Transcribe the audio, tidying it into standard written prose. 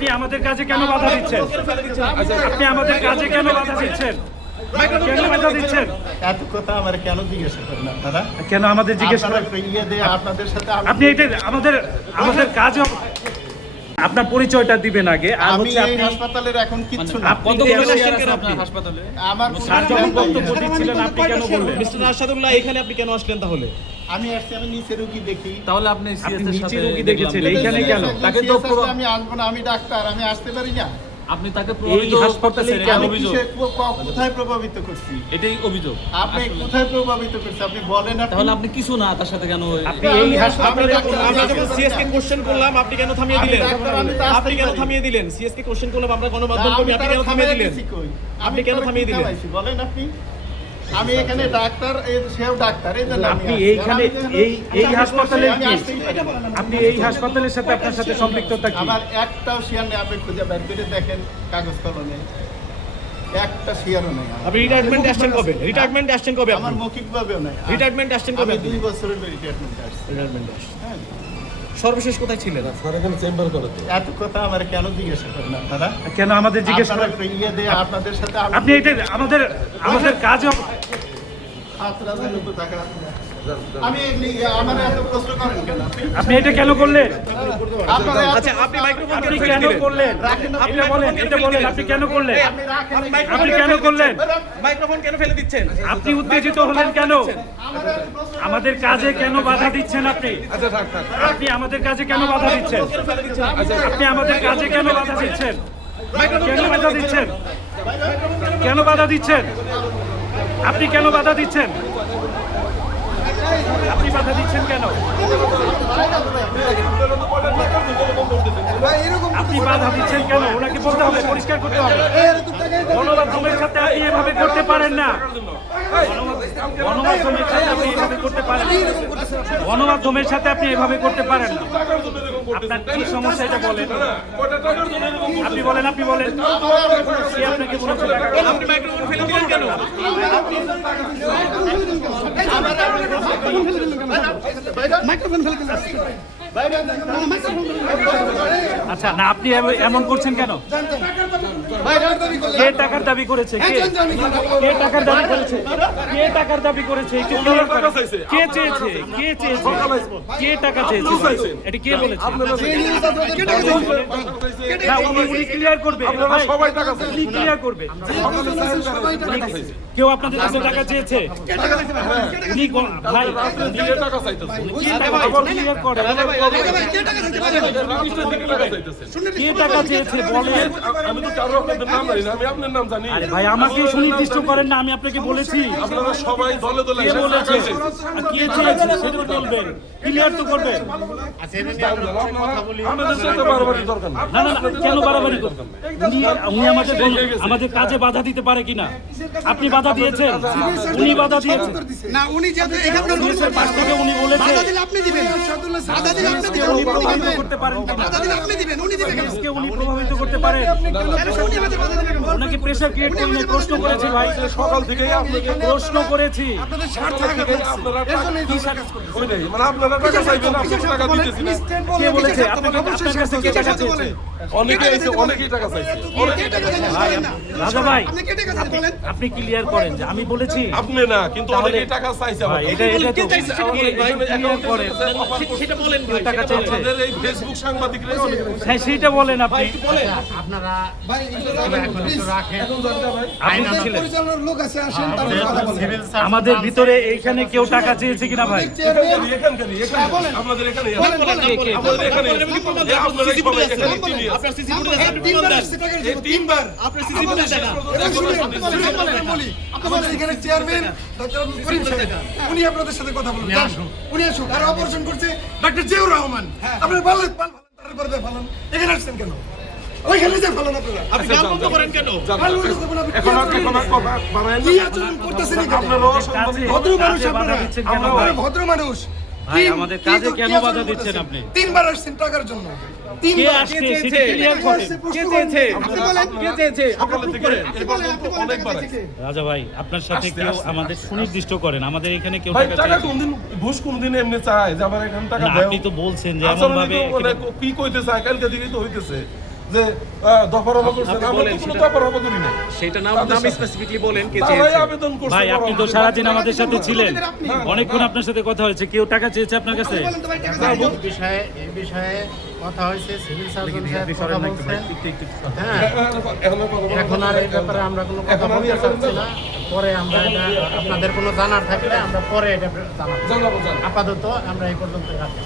আপনি আমাদের কাজে কেন বাধা দিচ্ছেন? আপনি আমাদের কাজে কেন বাধা দিচ্ছেন? কেন বাধা দিচ্ছেন? এত কথা আমার কেন জিজ্ঞাসা করেন আপনারা? কেন আমাদের জিজ্ঞেস করেন? আপনাদের সাথে আপনি এটা আমাদের কাজ, আপনার পরিচয়টা দিবেন আগে। আর আমি হচ্ছে এই আপনি হাসপাতালের এখন কিচ্ছু না। আপনি হাসপাতালে আমার স্যার যখন বক্তব্য দিচ্ছিলেন আপনি কেন বললেন? মিস্টার আরশাদুল্লাহ এখানে আপনি কেন আসলেন তাহলে? আমি আসছি, আমি নিচে রোগী দেখি। তাহলে আপনি সিএস এর নিচে সাথে রোগী দেখেছেন, এইখানে কেন? তাকে তো আমি আসবো না, আমি ডাক্তার, আমি আসতে পারি না। আপনি তাকে এই প্রভাবিত হাসপাতালে করতেছেন, কেন এটা আমি অভিযোগ। কোথায় প্রভাবিত করছি? এটাই অভিযোগ। আপনি কোথায় প্রভাবিত করছি আপনি বলেন। তাহলে আপনি কিছু না তার সাথে কেন? আপনি এই হাসপাতালে আমরা যখন সিএস কে কোশ্চেন করলাম আপনি কেন থামিয়ে দিলেন? আমি তো আপনি কেন থামিয়ে দিলেন? সিএস কে কোশ্চেন করলাম আমরা গণমাধ্যম কর্মী, আপনি কেন থামিয়ে দিলেন? আপনি কেন থামিয়ে দিলেন? বলেন আপনি। আমি এখানে ডাক্তার, সেও ডাক্তার, এই জন্য আপনি এইখানে এই হাসপাতালে আপনি এই হাসপাতালের সাথে আপনার সাথে সম্পৃক্ততা কি? আমার একটাও শেয়ার নেই। আপনি খুঁজে বের করে দেখেন কাগজ কলমে, একটা শেয়ারও নেই। আপনি রিটায়ারমেন্ট আসছেন কবে? রিটায়ারমেন্ট আসছেন কবে? আমার মৌখিকভাবেও নেই। রিটায়ারমেন্ট আসছেন কবে? আমি 2 বছরের রিটায়ারমেন্ট আসছি। রিটায়ারমেন্ট আসছেন। সর্বশেষ কোথায় ছিলেন? এত কথা আমার কেন জিজ্ঞাসা করেন আপনারা? কেন আমাদের জিজ্ঞেস করেন? আপনাদের সাথে আপনি এটা আমাদের কাজ, আমি আমার এত প্রশ্ন করেন কেন আপনি এটা কেন করলেন? আচ্ছা আপনি মাইক্রোফোন আপনি কেন করলেন? এটা বলেন, আপনি কেন করলেন? আপনি কেন করলেন? মাইক্রোফোন কেন ফেলে দিচ্ছেন? আপনি উত্তেজিত হলেন কেন? আমাদের কাজে কেন বাধা দিচ্ছেন আপনি? আপনি আমাদের কাজে কেন বাধা দিচ্ছেন? আপনি আমাদের কাজে কেন বাধা দিচ্ছেন? কেন বাধা দিচ্ছেন? কেন বাধা দিচ্ছেন? আপনি কেন বাধা দিচ্ছেন? আপনি বাধা দিচ্ছেন কেন? আপনি বাধা দিচ্ছেন কেন? ওনাকে বলতে হবে, পরিষ্কার করতে হবে। গণমাধ্যমের সাথে আপনি এভাবে করতে পারেন না। গণমাধ্যমের সাথে আপনি এভাবে করতে পারেন না। গণমাধ্যমের সাথে আপনি এভাবে করতে পারেন না। আপনার কি সমস্যা এটা বলেন। আপনি বলেন, আপনি বলেন। কে আপনাকে বলেছে? আপনি মাইক্রোফোন ফেলে দিলেন কেন? আচ্ছা না, আপনি এমন করছেন কেন? কে টাকার দাবি করেছে? কে টাকার দাবি করেছে? কে টাকার দাবি করেছে? একটু ক্লিয়ার করেন। কে চেয়েছে? কে চেয়েছে? কে টাকা চেয়েছে? এটা কে বলেছে? না, উনি ক্লিয়ার করবে। সবাই টাকা চাইছে, উনি ক্লিয়ার করবে। কেউ আপনাদের কাছে টাকা চেয়েছে? উনি ভাই টাকা চাইতেছে, ক্লিয়ার করে। কে টাকা চেয়েছে বলেন। আমি তো কারো আপনাদের নাম জানি না, আমি আপনার নাম জানি। আরে ভাই আমাকে সুনির্দিষ্ট করেন না, আমি আপনাকে বলেছি। আপনারা সবাই দলে দলে কে বলেছে? আর কে চেয়েছে সেটা বলবেন, ক্লিয়ার তো করবেন। আমাদের সাথে বারবারই দরকার না। না না না, কেন বাড়াবাড়ি করবেন? উনি আমাদের কাজে বাধা দিতে পারে কিনা? আপনি বাধা দিয়েছেন? উনি বাধা দিয়েছেন না, উনি যেহেতু এখানকার পুলিশের পাশ থেকে উনি বলেছেন বাধা দিলে আপনি দিবেন, বাধা দিলে আপনি দিবেন, উনি প্রভাবিত করতে পারেন কিনা? বাধা দিলে আপনি দিবেন, উনি দিবেন কেন? পুলিশকে উনি প্রভাবিত করতে পারেন? কেন উনি আমাদের বাধা দিবেন কেন? ওনাকে প্রেসার ক্রিয়েট করে নিয়ে প্রশ্ন করেছি ভাই, সকাল থেকেই আপনাকে প্রশ্ন করেছি। আপনাদের স্বার্থ আগে আপনারা এর জন্য কি ওইটাই, মানে আপনারা টাকা চাইবেন, আপনারা টাকা দিতেছি না। কে বলেছে? আপনার কাছে কে টাকা চেয়েছে? অনেকেই টাকা চাইছে। রাজা ভাই আপনি কেটে গেছেন বলেন। আপনি ক্লিয়ার করেন যে আমি বলেছি। আপনি না, কিন্তু অনেকেই টাকা চাইছে ভাই, আমাকে। এটা তো ক্লিয়ার করেন। সেটা বলেন ভাই। টাকা চেয়েছে, আমাদের এই ফেসবুক সাংবাদিকরা অনেক হ্যাঁ সেইটা বলেন আপনি। ভাই প্লিজ আপনি কি ছিলেন? পরিচালনার লোক আছে, আসেন তারপর কথা বলেন। আমাদের ভিতরে এইখানে কেউ টাকা চেয়েছে কিনা ভাই? এখানকারই, আপনাদের এখানেই আছে। আমাদের এখানেই আছে। আপনারা সবাই এখানে চিনি আছে। আপনার সিসি ফুটেজ আছে, প্রমাণ তিনবার দেন। আসছে টাকার এই জন্য, তিনবার আপনার সিসি ফুটেজ দেখা। আপনাদের এখানে চেয়ারম্যান ডক্টর করিম সাহেব, উনি আপনাদের সাথে কথা বলবেন। উনি আসুক। আর অপারেশন করছে ডক্টর জিয়াউর রহমান। আপনারা ভালো তারপরে ভালো এখানে আসছেন কেন? ওইখানে যে ভালো আপনারা আপনি গান বন্ধ করেন কেন? এখন আর কথা বাড়ায়েন কি না। আচরণ করতেছেন এখানে? আপনারাও সাংবাদিক। ভদ্র মানুষ কাজে বাধা আপনারা, দিচ্ছেন কেন আমরা ভাই? ভদ্র মানুষ। ভাই, আমাদের কাজে কেন বাধা দিচ্ছেন আপনি? তিনবার আসছেন টাকার জন্য। কে তিনবার আসছে সেটা ক্লিয়ার করেন। কে চেয়েছে? আপনি বলেন। কে চেয়েছে? সকালে থেকে এই পর্যন্ত অনেকবার আছে। রাজা ভাই আপনার সাথে আস্তে, কেউ আস্তে। আমাদের সুনির্দিষ্ট করেন, আমাদের এখানে কেউ ভাই টাকা টাকা চেয়েছে? কোনদিন ঘুষ কোনদিন এমনি চায় যে আমার এখানে টাকা না, দেও। আপনি তো বলছেন যে আসলে এমন ভাবে তো মানে কি কইতে চায়, কালকে দিকেই তো হইতেছে। যে দফারফা করছেন, আপনি আমরা বলেন তো কোনো সেটা- দফারফা করি না। সেটা নাম তাদের নাম সাথে। স্পেসিফিকলি বলেন কে তারাই চেয়েছে। আবেদন করছে ভাই আপনি তো সারাদিন আমাদের সাথে ছিলেন, অনেকক্ষণ আপনার সাথে কথা হয়েছে, কেউ টাকা চেয়েছে আপনার কাছে? এই বিষয়ে কথা হয়েছে, সিভিল সার্জন সাহেব কথা বলছেন। হ্যাঁ, এখন আর এই ব্যাপারে আমরা কোনো কথা এখন আর বলতে এই চাচ্ছি ব্যাপারে না। পরে আমরা এটা আপনাদের কোনো জানার থাকলে আমরা পরে এটা জানাবো। জানাবো। আপাতত আমরা এই পর্যন্ত রাখি।